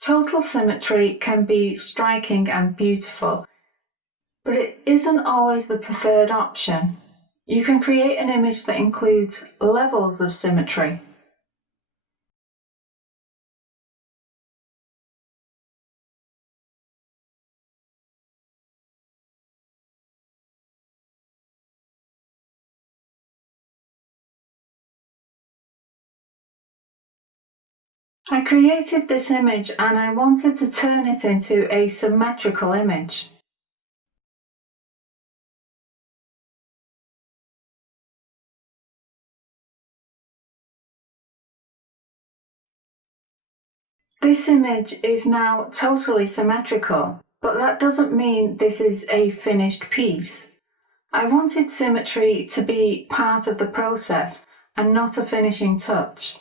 Total symmetry can be striking and beautiful, but it isn't always the preferred option. You can create an image that includes levels of symmetry. I created this image and I wanted to turn it into a symmetrical image. This image is now totally symmetrical, but that doesn't mean this is a finished piece. I wanted symmetry to be part of the process and not a finishing touch.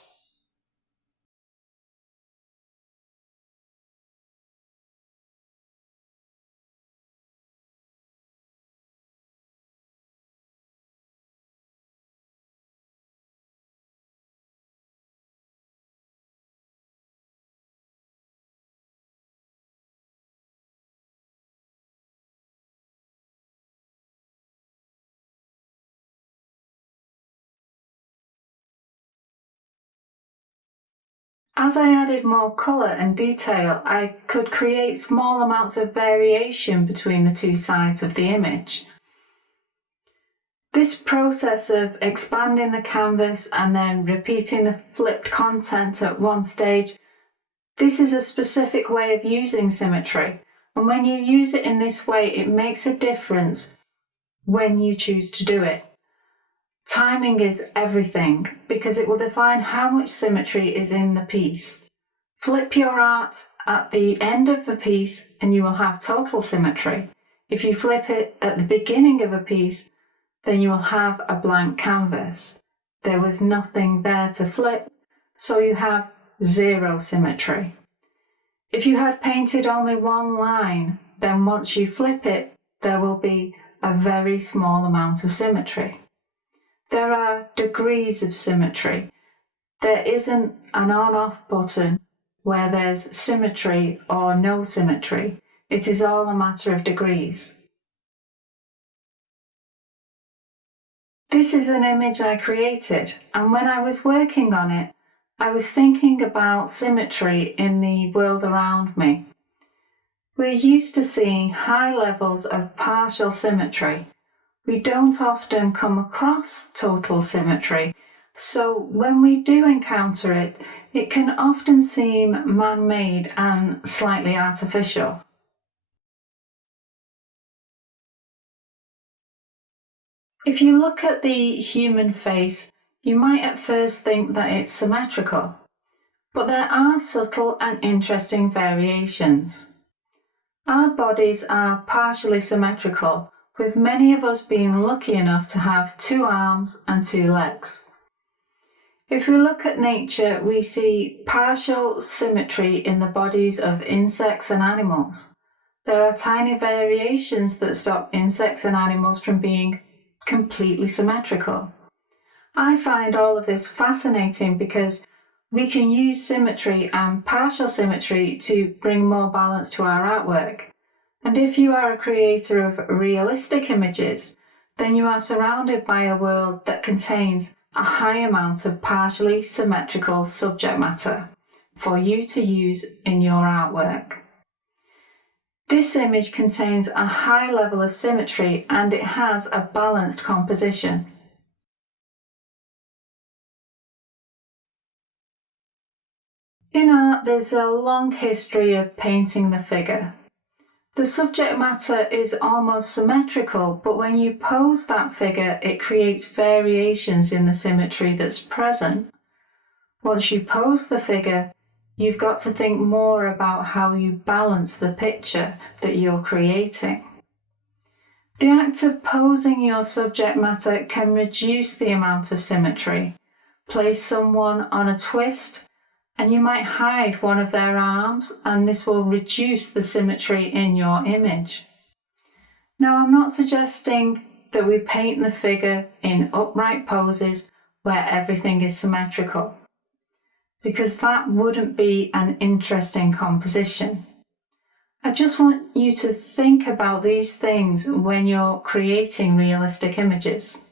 As I added more colour and detail, I could create small amounts of variation between the two sides of the image. This process of expanding the canvas and then repeating the flipped content at one stage, this is a specific way of using symmetry, and when you use it in this way, it makes a difference when you choose to do it. Timing is everything because it will define how much symmetry is in the piece. Flip your art at the end of the piece and you will have total symmetry. If you flip it at the beginning of a piece, then you will have a blank canvas. There was nothing there to flip, so you have zero symmetry. If you had painted only one line, then once you flip it, there will be a very small amount of symmetry. There are degrees of symmetry. There isn't an on-off button where there's symmetry or no symmetry. It is all a matter of degrees. This is an image I created, and when I was working on it, I was thinking about symmetry in the world around me. We're used to seeing high levels of partial symmetry. We don't often come across total symmetry, so when we do encounter it, it can often seem man-made and slightly artificial. If you look at the human face, you might at first think that it's symmetrical, but there are subtle and interesting variations. Our bodies are partially symmetrical, with many of us being lucky enough to have 2 arms and 2 legs. If we look at nature, we see partial symmetry in the bodies of insects and animals. There are tiny variations that stop insects and animals from being completely symmetrical. I find all of this fascinating because we can use symmetry and partial symmetry to bring more balance to our artwork. And if you are a creator of realistic images, then you are surrounded by a world that contains a high amount of partially symmetrical subject matter for you to use in your artwork. This image contains a high level of symmetry and it has a balanced composition. In art, there's a long history of painting the figure. The subject matter is almost symmetrical, but when you pose that figure, it creates variations in the symmetry that's present. Once you pose the figure, you've got to think more about how you balance the picture that you're creating. The act of posing your subject matter can reduce the amount of symmetry. Place someone on a twist, and you might hide one of their arms, and this will reduce the symmetry in your image. Now, I'm not suggesting that we paint the figure in upright poses where everything is symmetrical. because that wouldn't be an interesting composition. I just want you to think about these things when you're creating realistic images.